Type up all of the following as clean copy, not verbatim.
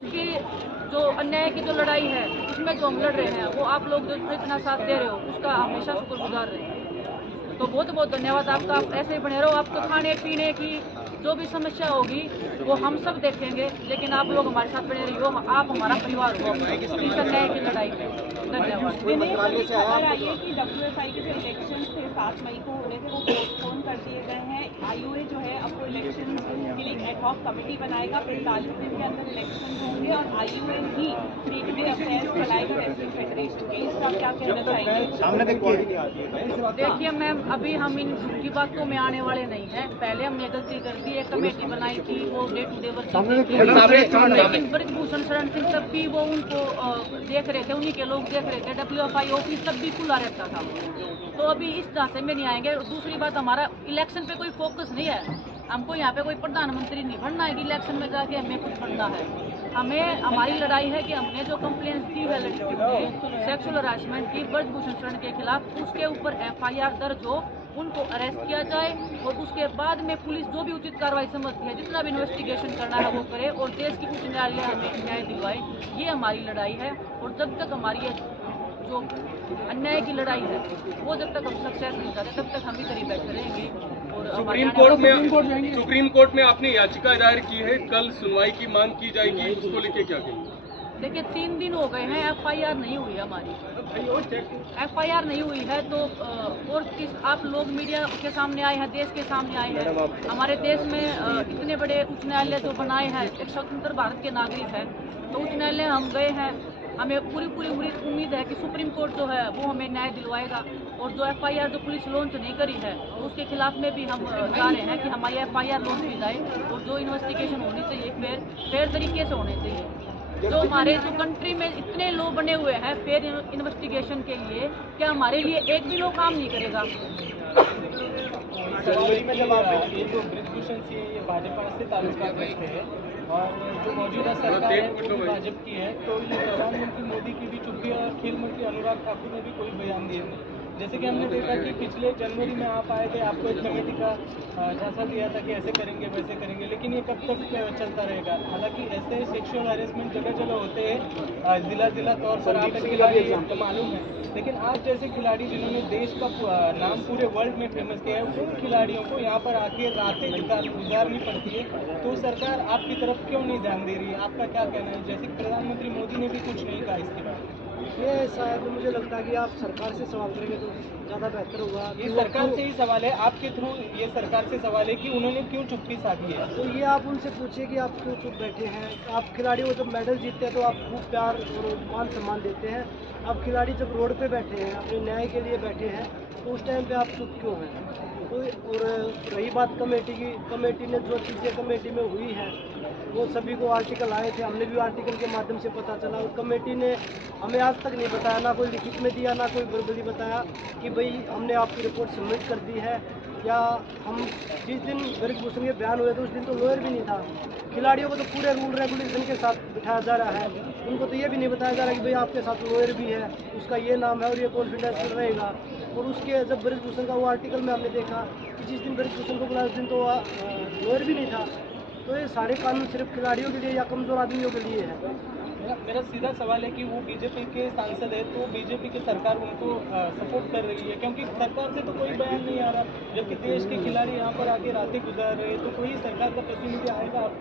कि जो अन्याय की जो लड़ाई है उसमें जो हम लड़ रहे हैं वो आप लोग जो इतना साथ दे रहे हो उसका हमेशा शुक्रगुजार रहे हैं। तो बहुत बहुत धन्यवाद आपका। आप ऐसे ही बने रहो। आपको खाने पीने की जो भी समस्या होगी वो हम सब देखेंगे, लेकिन आप लोग हमारे साथ बने रहिए। आप हमारा परिवार हो इस अन्याय की लड़ाई में। धन्यवाद। आइए कि WFI के जो इलेक्शन थे 7 मई को होने थे वो पोस्टपोन कर दिए गए हैं। IOA जो है अब वो इलेक्शन के लिए एडहॉक कमेटी बनाएगा। 45 दिन के अंदर इलेक्शन होंगे और IOA ही फ्री अफेयर्स चलाएगा रेसलिंग फेडरेशन के। इसका क्या कहना चाहिए? देखिए मैम, अभी हम इन की बातों में आने वाले नहीं हैं। पहले हमने गलती कर दी, एक कमेटी बनाई थी, वो डे टू डे वर्किंग, लेकिन ब्रजभूषण शरण सिंह तब भी वो उनको देख रहे थे, उन्हीं के लोग देख रहे थे। WFI ऑफिस तब भी खुला रहता था। तो अभी इस ढांचे में नहीं आएंगे। दूसरी बात, हमारा इलेक्शन पे कोई फोकस नहीं है। हमको यहाँ पे कोई प्रधानमंत्री नहीं बनना है कि इलेक्शन में जाके हमें कुछ बनना है। हमारी लड़ाई है कि हमने जो कंप्लेंट दी है लड़कियों ने सेक्सुअल हरासमेंट की ब्रजभूषण शरण के खिलाफ, उसके ऊपर FIR दर्ज हो, उनको अरेस्ट किया जाए और उसके बाद में पुलिस जो भी उचित कार्रवाई समझती है, जितना भी इन्वेस्टिगेशन करना है वो करे और देश की उच्च न्यायालय हमें न्याय दिलवाए। ये हमारी लड़ाई है। और जब तक हमारी जो अन्याय की लड़ाई है वो जब तक हम सक्सेस नहीं करते तब तक हम ही करीब बैठे रहेंगे। और सुप्रीम कोर्ट में आपने याचिका दायर की है, कल सुनवाई की मांग की जाएगी, उसको लेके क्या कहेंगे? देखिए 3 दिन हो गए हैं, FIR नहीं हुई हमारी। FIR नहीं हुई है तो और किस आप लोग मीडिया के सामने आए हैं, देश के सामने आए हैं। हमारे देश में इतने बड़े उच्च न्यायालय जो बनाए हैं, एक स्वतंत्र भारत के नागरिक हैं, तो उच्च न्यायालय हम गए हैं। हमें पूरी उम्मीद है कि सुप्रीम कोर्ट जो है वो हमें न्याय दिलवाएगा। और जो FIR जो पुलिस लॉन्च नहीं करी है तो उसके खिलाफ में भी हम चाह रहे हैं कि हमारी FIR लॉन्च की जाए और जो इन्वेस्टिगेशन होनी चाहिए फेयर तरीके से होने चाहिए। जो हमारे जो कंट्री में इतने लॉ बने हुए हैं फेयर इन्वेस्टिगेशन के लिए, क्या हमारे लिए एक भी लॉ काम नहीं करेगा? में जब आप ये जो ब्रजभूषण सिंह ये भाजपा से ताल्लुकात रखते हैं और जो मौजूदा सरकार है वो भी भाजपा की है, तो ये प्रधानमंत्री मोदी की भी चुप्पी है और खेल मंत्री अनुराग ठाकुर ने भी कोई बयान दिए थे। जैसे कि हमने देखा कि पिछले जनवरी में आप आए थे, आपको एक कमेटी का झांसा दिया था कि ऐसे करेंगे वैसे करेंगे, लेकिन ये कब तक चलता रहेगा? हालांकि ऐसे सेक्सुअल हरेसमेंट जगह जगह होते हैं, जिला तौर पर आप खिलाड़ी आपको मालूम है, लेकिन आप जैसे खिलाड़ी जिन्होंने देश का नाम पूरे वर्ल्ड में फेमस किया है, उन खिलाड़ियों को यहाँ पर आके रातें गुजारनी पड़ती है, तो सरकार आपकी तरफ क्यों नहीं ध्यान दे रही है? आपका क्या कहना है? जैसे प्रधानमंत्री मोदी ने भी कुछ नहीं कहा इसके बारे में। ये शायद मुझे लगता है कि आप सरकार से सवाल करेंगे तो ज़्यादा बेहतर होगा। ये सरकार से ही सवाल है, आपके थ्रू ये सरकार से सवाल है कि उन्होंने क्यों चुप्पी साधी है। तो ये आप उनसे पूछिए कि आप क्यों चुप बैठे हैं। आप खिलाड़ियों को जब मेडल जीतते हैं तो आप खूब प्यार और मान सम्मान देते हैं। अब खिलाड़ी जब रोड पे बैठे हैं, अपने न्याय के लिए बैठे हैं, तो उस टाइम पे आप चुप क्यों हैं? तो और रही बात कमेटी की, कमेटी ने जो चीज़ें कमेटी में हुई है वो सभी को आर्टिकल आए थे, हमने भी आर्टिकल के माध्यम से पता चला। और कमेटी ने हमें आज तक नहीं बताया, ना कोई लिखित में दिया, ना कोई वर्बली बताया कि भाई हमने आपकी रिपोर्ट सबमिट कर दी है। या हम जिस दिन ब्रजभूषण के बयान हुए थे उस दिन तो लॉयर भी नहीं था। खिलाड़ियों को तो पूरे रूल रेगुलेशन के साथ बिठाया जा रहा है, उनको तो ये भी नहीं बताया जा रहा कि भाई आपके साथ लॉयर भी है, उसका ये नाम है और ये कॉन्फिडेंशियल रहेगा। और उसके जब ब्रजभूषण का वो आर्टिकल में हमने देखा कि जिस दिन ब्रजभूषण को बुलाया उस दिन तो लॉयर भी नहीं था। तो ये सारे कानून सिर्फ खिलाड़ियों के लिए या कमज़ोर आदमियों के लिए है। मेरा सीधा सवाल है कि वो बीजेपी के सांसद है, तो बीजेपी की सरकार उनको सपोर्ट कर रही है, क्योंकि सरकार से तो कोई बयान नहीं आ रहा। जबकि देश के खिलाड़ी यहाँ पर आके रातें गुजार रहे, तो कोई सरकार का प्रतिनिधि आएगा आप?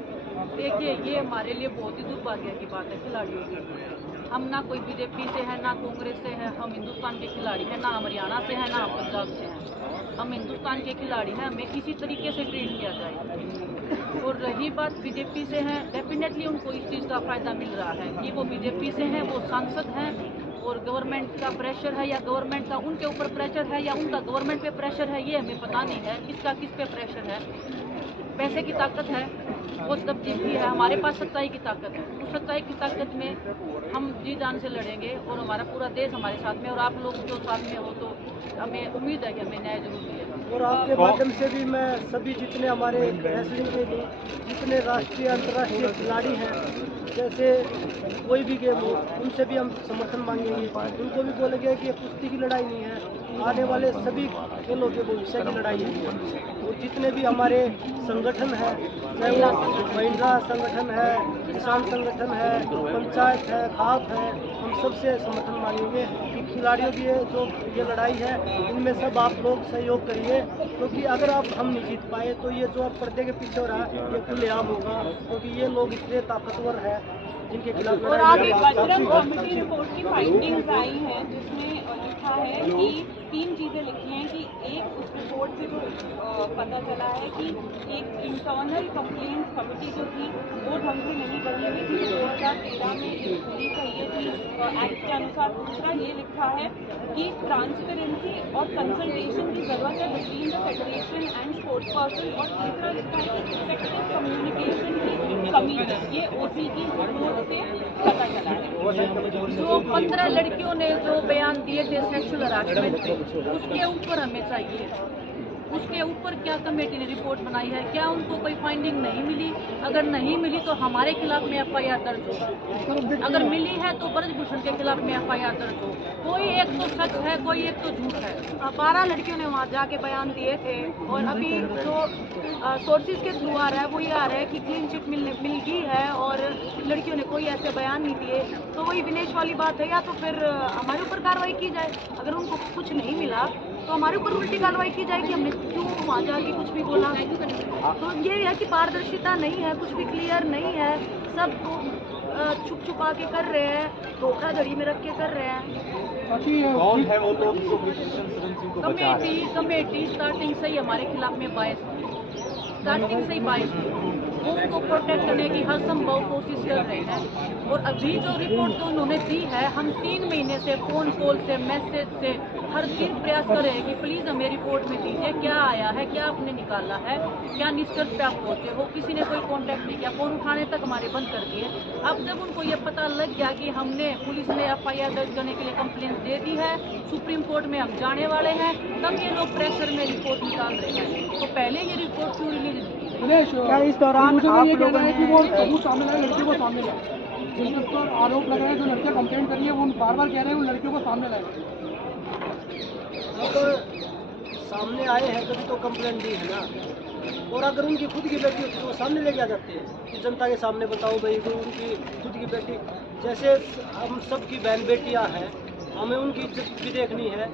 देखिए, ये हमारे लिए बहुत ही दुर्भाग्य की बात है खिलाड़ियों की। हम ना कोई बीजेपी से है, ना कांग्रेस से है, हम हिंदुस्तान के खिलाड़ी हैं। ना हम हरियाणा से हैं, ना हम पंजाब से हैं। हम हिंदुस्तान के खिलाड़ी हैं, हमें किसी तरीके से ट्रीट किया जाए। और रही बात बीजेपी से है, डेफिनेटली उनको इस चीज़ का फ़ायदा मिल रहा है कि वो बीजेपी से हैं, वो सांसद हैं और गवर्नमेंट का प्रेशर है या गवर्नमेंट का उनके ऊपर प्रेशर है या उनका गवर्नमेंट पे प्रेशर है, ये हमें पता नहीं है किसका किस पे प्रेशर है। पैसे की ताकत है, वो तब भी है, हमारे पास सच्चाई की ताकत है। उस सच्चाई की ताकत में हम जी जान से लड़ेंगे और हमारा पूरा देश हमारे साथ में, और आप लोग जो साथ में हो तो हमें उम्मीद है कि हमें न्याय जरूर मिलेगा। और आपके माध्यम से भी मैं सभी जितने हमारे रेसलिंग के लिए जितने राष्ट्रीय अंतर्राष्ट्रीय खिलाड़ी हैं, जैसे कोई भी गेम हो, उनसे भी हम समर्थन मांगेंगे। उनको भी बोलेंगे कि ये कुश्ती की लड़ाई नहीं है, आने वाले सभी खेलों के भविष्य की लड़ाई है। और जितने भी हमारे संगठन है, चाहे वो महिला संगठन है, किसान संगठन है, पंचायत है, खाप है, हम सबसे समर्थन मांगेंगे कि खिलाड़ियों की जो ये लड़ाई है इनमें सब आप लोग सहयोग करिए, क्योंकि अगर आप हम नहीं जीत पाए तो ये जो अब पर्दे के पीछे हो रहा है ये खुलेआम होगा, क्योंकि ये लोग इतने ताकतवर है जिनके खिलाफ और आगे बजरंग कमेटी रिपोर्ट की फाइंडिंग्स आई हैं जिसमें लिखा है कि 3 चीजें लिखी हैं कि एक उस रिपोर्ट से जो पता चला है कि एक इंटरनल कंप्लेंट कमेटी जो थी वो ढंग से नहीं बनी हुई थी 2013 में एक होनी चाहिए थी एक्ट के अनुसार। दूसरा ये लिखा है कि ट्रांसपेरेंसी और कंसल्टेशन की जरूरत है between the federation and sports person. और तीसरा लिखा है कि इफेक्टिव कम्युनिकेशन की कमी है, ये ओसी की रिपोर्ट से पता चला है। जो 15 लड़कियों ने जो बयान दिए थे सेक्सुअल हरासमेंट के, उसके ऊपर हमें चाहिए, उसके ऊपर क्या कमेटी ने रिपोर्ट बनाई है, क्या उनको कोई फाइंडिंग नहीं मिली? अगर नहीं मिली तो हमारे खिलाफ में FIR दर्ज हो, अगर मिली है तो ब्रजभूषण के खिलाफ में FIR दर्ज हो। कोई एक तो सच है, कोई एक तो झूठ है। 12 लड़कियों ने वहाँ जाके बयान दिए थे और अभी जो सोर्सेज के थ्रू आ रहा है वो ये आ रहा है कि क्लीन चिट मिल गई है और लड़कियों ने कोई ऐसे बयान नहीं दिए। तो वही विनेश वाली बात है, या तो फिर हमारे ऊपर कार्रवाई की जाए, अगर उनको कुछ नहीं मिला तो हमारे ऊपर उल्टी कार्रवाई की जाए कि हमने क्यों वहाँ जाके कुछ भी बोला। तो ये है कि पारदर्शिता नहीं है, कुछ भी क्लियर नहीं है, सब छुप छुपा के कर रहे हैं, धोखाधड़ी में रख के कर रहे हैं। कौन है वो लोग जो ब्रिजभूषण शरण सिंह को बचा रहे हैं? कमेटी स्टार्टिंग से ही हमारे खिलाफ में बायस थी, स्टार्टिंग से ही बायस थी, वो उनको प्रोटेक्ट करने की हर संभव कोशिश कर रहे हैं। और अभी जो रिपोर्ट तो उन्होंने दी है, हम 3 महीने से फोन कॉल से मैसेज से हर दिन प्रयास कर रहे हैं कि प्लीज हमें रिपोर्ट में दीजिए, क्या आया है, क्या आपने निकाला है, क्या निष्कर्ष पे आप पहुंचे हो। किसी ने कोई कांटेक्ट नहीं किया, फोन उठाने तक हमारे बंद कर दिए। अब जब उनको ये पता लग गया कि हमने पुलिस ने FIR दर्ज करने के लिए कंप्लेंट दे दी है, सुप्रीम कोर्ट में हम जाने वाले हैं, तब ये लोग प्रेशर में रिपोर्ट निकाल रहे हैं। तो पहले ये रिपोर्ट क्यों रिलीज नहीं? क्या इस दौरान आप लोगों ने सबूत शामिल है, लड़कियों को शामिल है, जिन पर आरोप लग रहे हैं, जो लड़कियां कंप्लेंट कर रही है वो बार बार कह रहे हैं उन लड़कियों को सामने लाए। सामने आए हैं तभी तो कंप्लेंट दी है ना। और अगर उनकी खुद की बेटी होती तो वो सामने लेके आ जाते हैं कि जनता के सामने बताओ भाई, तो उनकी खुद की बेटी, जैसे हम सबकी बहन बेटियां हैं, हमें उनकी इज्जत भी देखनी है,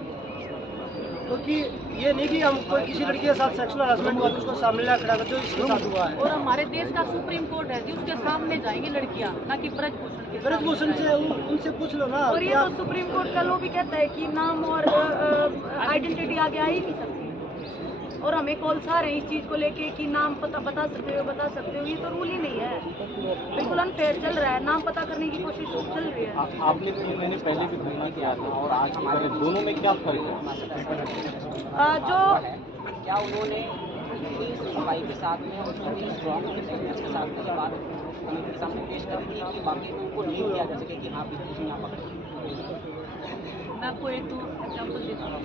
क्योंकि ये नहीं कि हम कोई किसी लड़की के साथ सेक्सुअल हरासमेंट हुआ तो उसको सामने ला खड़ा कर, जो इसके साथ हुआ है। और हमारे देश का सुप्रीम कोर्ट है जी, उसके सामने जाएंगी लड़कियां, ना कि ब्रजभूषण के सामने। ब्रजभूषण से उनसे पूछ लो ना। और ये तो सुप्रीम कोर्ट का लो भी कहता है कि नाम और आइडेंटिटी आगे आ ही नहीं सकती, और हमें कॉल्स आ रहे हैं इस चीज को लेके कि नाम पता बता सकते हो, ये तो रूल ही नहीं है, बिल्कुल अनफेयर चल रहा है, नाम पता करने की कोशिश चल रही है। आपने 3 महीने पहले भी धरना किया था और आज हमारे दोनों में क्या फर्क है? जो क्या उन्होंने सफाई के साथ में और स्ट्रॉन्ग के साथ में ये बात उनके सामने पेश कर दी कि बाकी उनको नहीं किया जा सके कि हाँ ब्रिजभूषण यहाँ पकड़। मैं आपको एक एग्जाम्पल देता हूँ।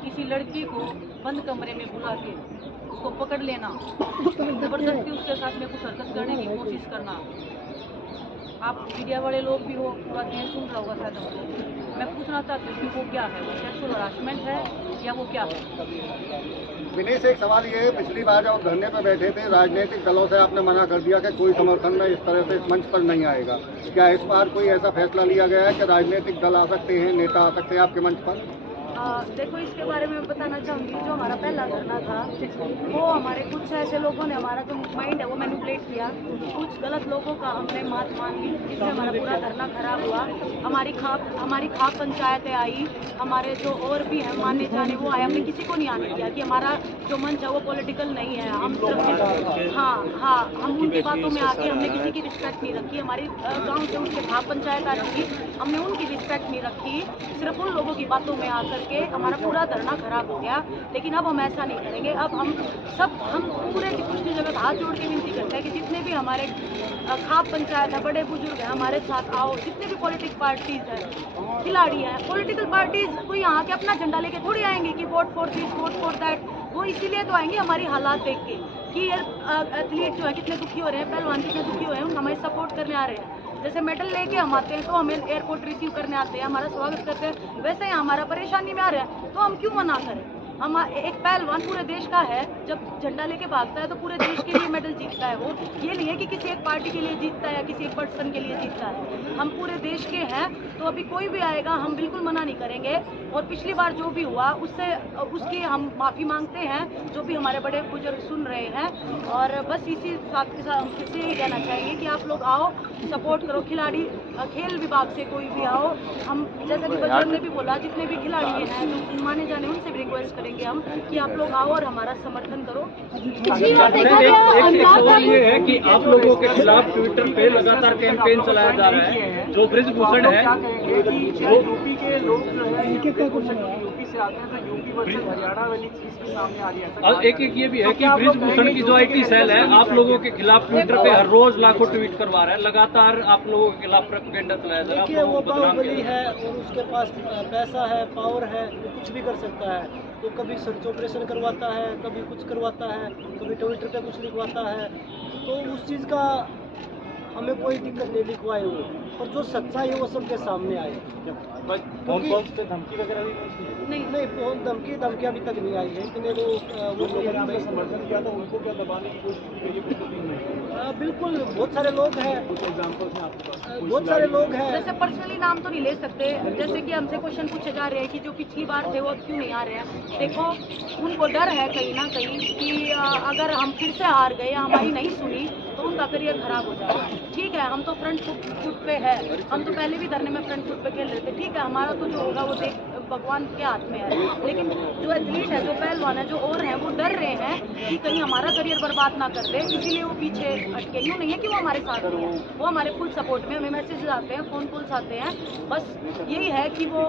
किसी लड़की को बंद कमरे में बुला के उसको पकड़ लेना, जबरदस्ती उसके साथ में कुछ हरकत करने की कोशिश करना। आप मीडिया वाले लोग भी हो, पूरा देश सुन रहा होगा शायद हमको। मैं पूछना चाहती हूँ कि वो क्या है, वो सेक्सुअल हरासमेंट है या वो क्या है? विनेश, एक सवाल ये है, पिछली बार जब धरने पर बैठे थे राजनीतिक दलों से आपने मना कर दिया कि कोई समर्थन में इस तरह से इस मंच पर नहीं आएगा, क्या इस बार कोई ऐसा फैसला लिया गया है कि राजनीतिक दल आ सकते हैं, नेता आ सकते हैं आपके मंच पर? देखो, इसके बारे में बताना चाहूँगी, जो हमारा पहला धरना था वो हमारे कुछ ऐसे लोगों ने हमारा जो माइंड है वो मैनिपुलेट किया, कुछ गलत लोगों का हमने मात मान ली, जिससे हमारा पूरा धरना खराब हुआ। हमारी खाप पंचायतें आई, हमारे जो और भी हैं माने जाने वो आए, हमने किसी को नहीं आने दिया कि हमारा जो मंच है वो पॉलिटिकल नहीं है। हम सिर्फ हम उनकी बातों में आके हमने किसी की रिस्पेक्ट नहीं रखी। हमारी गाँव से उनके खाप पंचायत आ रही थी, हमने उनकी रिस्पेक्ट नहीं रखी, सिर्फ उन लोगों की बातों में आकर के हमारा पूरा धरना खराब हो गया। लेकिन अब हम ऐसा नहीं करेंगे। अब हम पूरे की जगह हाथ जोड़ के विनती करते हैं कि जितने भी हमारे खाप पंचायत है, बड़े बुजुर्ग हैं, हमारे साथ आओ। जितने भी पॉलिटिकल पार्टीज हैं, खिलाड़ी हैं, पॉलिटिकल पार्टीज कोई यहाँ के अपना झंडा लेके थोड़ी आएंगे कि vote for this, vote for that. वो इसीलिए तो आएंगे हमारी हालात देख के कि यार एथलीट जो है कितने दुखी हो रहे हैं, पहलवान कितने दुखी हो रहे हैं, हमें सपोर्ट करने आ रहे हैं। जैसे मेडल लेके हम आते हैं तो हमें एयरपोर्ट रिसीव करने आते हैं, हमारा स्वागत करते हैं, वैसे ही हमारा परेशानी में आ रहा है तो हम क्यों मना करें। हम एक पहलवान पूरे देश का है, जब झंडा लेके भागता है तो पूरे देश के लिए मेडल जीतता है। वो ये नहीं है कि किसी एक पार्टी के लिए जीतता है या किसी एक पर्सन के लिए जीतता है। हम पूरे देश के हैं, तो अभी कोई भी आएगा हम बिल्कुल मना नहीं करेंगे। और पिछली बार जो भी हुआ उसकी हम माफ़ी मांगते हैं, जो भी हमारे बड़े बुजुर्ग सुन रहे हैं। और बस इसी साथ के साथ हम फिर से यही कहना चाहेंगे कि आप लोग आओ, सपोर्ट करो, खिलाड़ी खेल विभाग से कोई भी आओ। हम जैसा कि बजरंग ने भी बोला, जितने भी खिलाड़ी हैं जो माने जाने उनसे भी रिक्वेस्ट करेंगे हम कि आप लोग आओ और हमारा समर्थन करो। एक सवाल ये है कि आप लोगों के खिलाफ ट्विटर पे लगातार कैंपेन चलाया जा रहा है, जो ब्रिजभूषण है यूपी के लोग जो है यूपी से आते हैं तो यूपी वर्सेस हरियाणा वाली चीज भी सामने आ रही है। और एक ये भी है कि ब्रिजभूषण की जो IT सेल है आप लोगों के खिलाफ ट्विटर पे हर रोज लाखों ट्वीट करवा रहा है, लगातार आप लोगों के खिलाफ प्रोपेगेंडा चलाया जा रहा है। देखिए वो बाहुबली है और उसके पास पैसा है, पावर है, वो कुछ भी कर सकता है। तो कभी सर्च ऑपरेशन करवाता है, कभी कुछ करवाता है, कभी ट्विटर पे कुछ लिखवाता है। तो उस चीज़ का हमें कोई दिक्कत नहीं लिखवाए हुए, और जो सच्चाई है वो सबके सामने आए। धमकी वगैरह भी नहीं फोन धमकी अभी तक नहीं आई है। इतने वो समर्थन किया था उनको क्या दबाने की कोशिश की गई? बिल्कुल बहुत सारे लोग हैं, बहुत सारे लोग हैं। जैसे पर्सनली नाम तो नहीं ले सकते, जैसे कि हमसे क्वेश्चन पूछे जा रहे हैं कि जो पिछली बार थे वो क्यों नहीं आ रहे हैं। देखो उनको डर है कहीं ना कहीं कि अगर हम फिर से हार गए, हमारी नहीं सुनी तो उनका करियर खराब हो जाएगा। ठीक है, हम तो फ्रंट फुट पे है, हम तो पहले भी धरने में फ्रंट फुट पे खेल रहे थे। ठीक है, हमारा तो जो होगा वो देख भगवान के हाथ में है। लेकिन जो एथलीट है, जो पहलवान है, जो और हैं, वो डर रहे हैं कि कहीं हमारा करियर बर्बाद ना कर दे, इसीलिए वो पीछे हटके। यूँ नहीं है कि वो हमारे साथ नहीं है, वो हमारे फुल सपोर्ट में, हमें मैसेज आते हैं, फोन कॉल्स आते हैं। बस यही है कि वो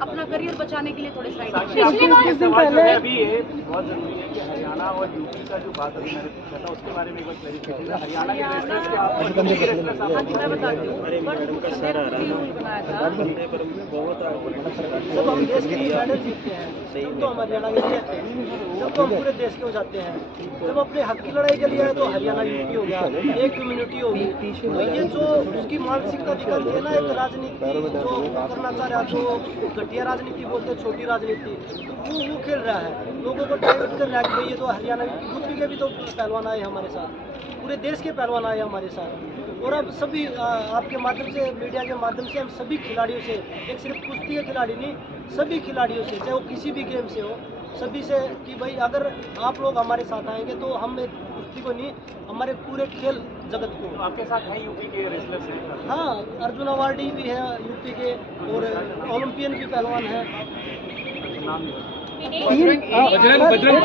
अपना करियर बचाने के लिए थोड़े साइड अभी ये बहुत जरूरी है कि हरियाणा और यूपी का जो बात अभी मैंने पूछा था उसके बारे में एक बार क्लैरिफिकेशन। हरियाणा के रेसलर्स के आप मैं बताती हूँ, बनाया था। जब हम देश के मेडल जीतते हैं तब तो हम हरियाणा के लिए आते हैं, जब तो हम पूरे देश के हो जाते हैं। जब अपने हक की लड़ाई के लिए आए तो हरियाणा यूपी हो गया, एक कम्युनिटी होगी। तो ये जो उसकी मानसिकता निकलती है ना, एक राजनीति जो करना चाह रहा है, जो घटिया राजनीति बोलते हैं, छोटी राजनीति, वो खेल रहा है, लोगों को टाइट कर रहा है कि भाई ये तो हरियाणा यूपी के भी तो पहलवान आए हमारे साथ, पूरे देश के पहलवान आए हमारे साथ। और अब सभी आपके माध्यम से, मीडिया के माध्यम से हम सभी खिलाड़ियों से, एक सिर्फ कुश्ती के खिलाड़ी नहीं, सभी खिलाड़ियों से, चाहे वो किसी भी गेम से हो, सभी से कि भाई अगर आप लोग हमारे साथ आएंगे तो हम एक कुश्ती को नहीं, हमारे पूरे खेल जगत को। आपके साथ है यूपी के रेसलर्स हैं? हाँ, अर्जुन अवार्डी भी है यूपी के, और ओलंपियन भी पहलवान है। बजरंग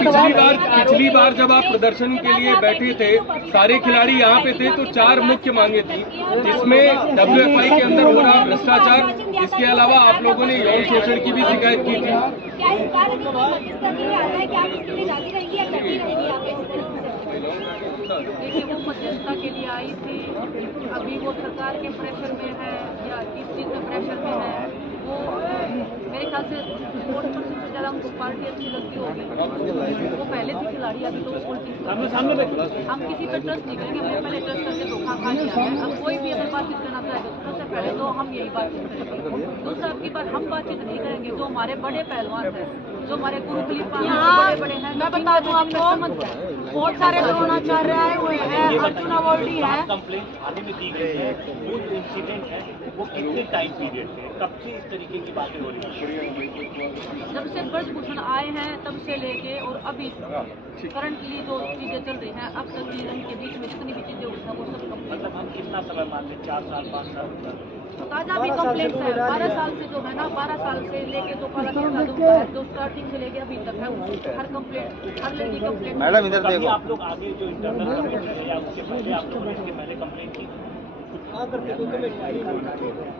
पिछली बार जब आप प्रदर्शन के लिए बैठे थे, सारे खिलाड़ी यहाँ पे थे, तो 4 मुख्य मांगे थी, जिसमें WFI के अंदर हो रहा भ्रष्टाचार, इसके अलावा आप लोगों ने यौन शोषण की भी शिकायत की थी। देखिए वो मध्यस्थता के लिए आई थी, अभी वो सरकार के प्रेशर में है या किस चीज़ के प्रेशर में है, वो मेरे ख्याल से 40% से ज़्यादा हमको पार्टी अच्छी लगती होगी। वो पहले थी खिलाड़ी, अभी तो हम किसी पर ट्रस्ट नहीं करेंगे, हमने पहले ट्रस्ट करके धोखा खा लिया है। अब कोई भी अगर बातचीत करना चाहे तो सबसे पहले तो हम यही बातचीत करेंगे। दूसरा आपकी बार हम बातचीत नहीं करेंगे, जो हमारे बड़े पहलवान हैं, जो हमारे गुरु खलीफा बड़े हैं। मैं बता दूं आपको, बहुत सारे द्रोणाचार्य आए हुए हैं, अर्जुन अवार्डी है। कंप्लेंट थाने में दी गई है, वो जो इंसिडेंट है वो कितने टाइम पीरियड से, कब से इस तरीके की बातें हो रही है? जब से ब्रजभूषण आए हैं तब से लेके और अभी करंटली जो चीजें चल रही हैं, अब तक की उनके बीच में जितनी भी चीजें हुई हैं वो सब मतलब हम कितना समय मान लें, 4 साल 5 साल? ताजा भी कम्प्लेट है, 12 साल से जो है ना, 12 साल से लेके जो काला केस हुआ है, जो स्टार्टिंग से लेके अभी तक है, हर कंप्लेंट, हर लड़की कंप्लेंट। मैडम इधर देखो, आप लोग आगे जो इंटरनल कमेटी है या उसके पहले आप लोगों ने इसके पहले कंप्लेंट की? हाँ करके कोई कमेटी,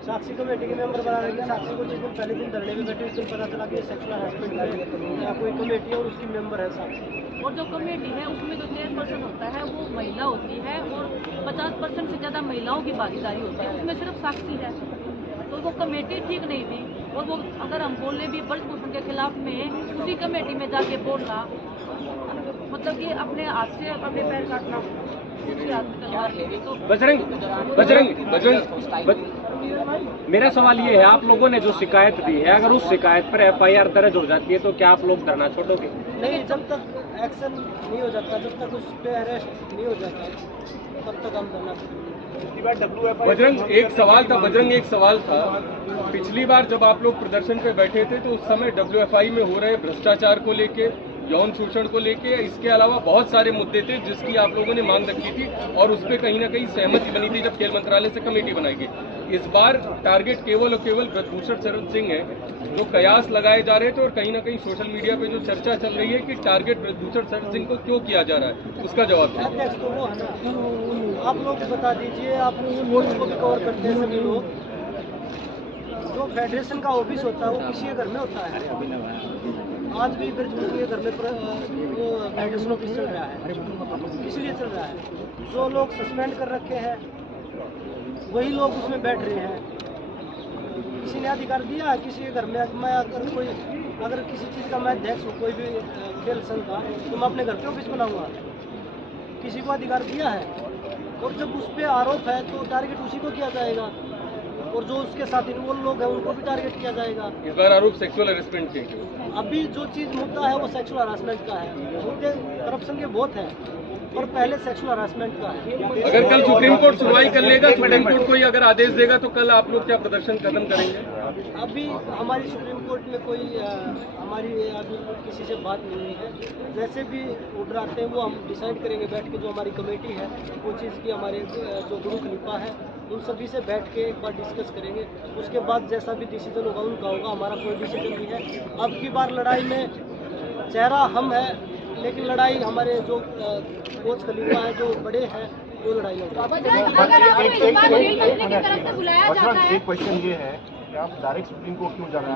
साक्षी कमेटी के मेंबर बना रहे हैं। साक्षी को जिस दिन पहले दिन धरने में बैठे उस दिन पता चला कि सेक्सुअल हरासमेंट है या कोई कमेटी है और उसकी मेंबर है साक्षी। और जो कमेटी है उसमें जो चेयरपर्सन होता है वो महिला होती है, और 50% से ज़्यादा महिलाओं की भागीदारी होती है, उसमें सिर्फ साक्षी है। तो वो कमेटी ठीक नहीं थी, और वो अगर हम बोले भी ब्रजभूषण के खिलाफ में उसी कमेटी में जाके बोलना, मतलब कि अपने हाथ से अपने पैर काटना। दूसरे आदमी तलवार ले गए तो बजरंग मेरा सवाल ये है, आप लोगों ने जो शिकायत दी है, अगर उस शिकायत पर FIR दर्ज हो जाती है तो क्या आप लोग धरना छोड़ोगे? नहीं, जब तक एक्शन नहीं हो जाता, जब तक उस पर अरेस्ट नहीं हो जाता, तब तक हम धरना बजरंग एक सवाल था। पिछली बार जब आप लोग प्रदर्शन पे बैठे थे तो उस समय WFI में हो रहे भ्रष्टाचार को लेके, यौन शोषण को लेके, इसके अलावा बहुत सारे मुद्दे थे जिसकी आप लोगों ने मांग रखी थी और उस पर कहीं ना कहीं सहमति बनी थी जब खेल मंत्रालय से कमेटी बनाई गई। इस बार टारगेट केवल और केवल ब्रजभूषण शरण सिंह है, जो कयास लगाए जा रहे थे और कहीं ना कहीं सोशल मीडिया पे जो चर्चा चल रही है कि टारगेट ब्रजभूषण शरण सिंह को क्यों किया जा रहा है, उसका जवाब दीजिए। अध्यक्ष तो वो है ना, आप लोग बता दीजिए, आप स्पोर्ट्स को भी कवर करते हैं सभी लोग। जो फेडरेशन का ऑफिस होता है वो किसी के घर में होता है। आज भी ब्रजभूषण के घर में वो फेडरेशन ऑफिस चल रहा है, इसलिए चल रहा है। जो लोग सस्पेंड कर रखे हैं वही लोग उसमें बैठ रहे हैं। किसी ने अधिकार दिया है किसी के घर में? मैं अगर किसी चीज़ का मैं अध्यक्ष हूँ, कोई भी खेल संघ का, तो मैं अपने घर पे ऑफिस बनाऊंगा? किसी को अधिकार दिया है? और जब उस पर आरोप है तो टारगेट उसी को किया जाएगा, और जो उसके साथ इन्वॉल्व लोग हैं उनको भी टारगेट किया जाएगा। इस बार आरोप सेक्सुअल हरासमेंट के। अभी जो चीज़ मुद्दा है वो सेक्सुअल हरासमेंट का है। मुद्दे करप्शन के बहुत हैं, और पहले सेक्सुअल हरासमेंट का है। अगर कल सुप्रीम कोर्ट सुनवाई कर लेगा, सुप्रीम कोर्ट कोई अगर आदेश देगा तो कल आप लोग क्या प्रदर्शन खत्म करेंगे? अभी हमारी सुप्रीम कोर्ट में कोई हमारी अभी किसी से बात नहीं हुई है। जैसे भी ऑर्डर आते हैं वो हम डिसाइड करेंगे बैठ के। जो हमारी कमेटी है वो चीज़ की, हमारे जो गुरु खलीफा है उन सभी से बैठ के एक बार डिस्कस करेंगे। उसके बाद जैसा भी डिसीजन होगा उनका होगा, हमारा कोई डिसीजन नहीं है। अब की बार लड़ाई में चेहरा हम है, लेकिन लड़ाई हमारे जो कोच खलीफा है, जो बड़े हैं, वो लड़ाई लड़ रहे हैं। एक क्वेश्चन ये है कि आप डायरेक्ट सुप्रीम कोर्ट क्यों जा रहे हैं?